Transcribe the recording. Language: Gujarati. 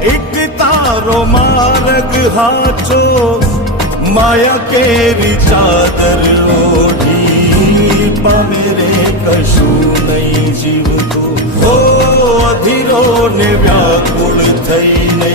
એક તારો માર્ગ હાચો, માયા કેરી ચાદર ઓઢી, પામે રે કશું નહીં જીવતું. હો અધીરો ને વ્યાકુળ થઈને